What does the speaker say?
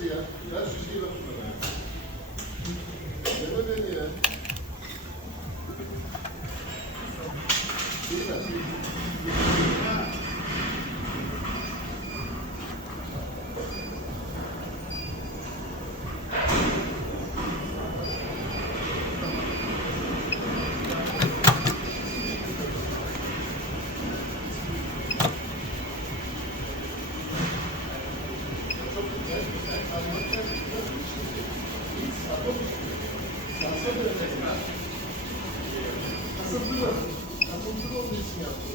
bizi ya. Ver şu şeyi bak bana. Deme beni ya. Şeyi ver. Kasıtlı olduğu için yaptı.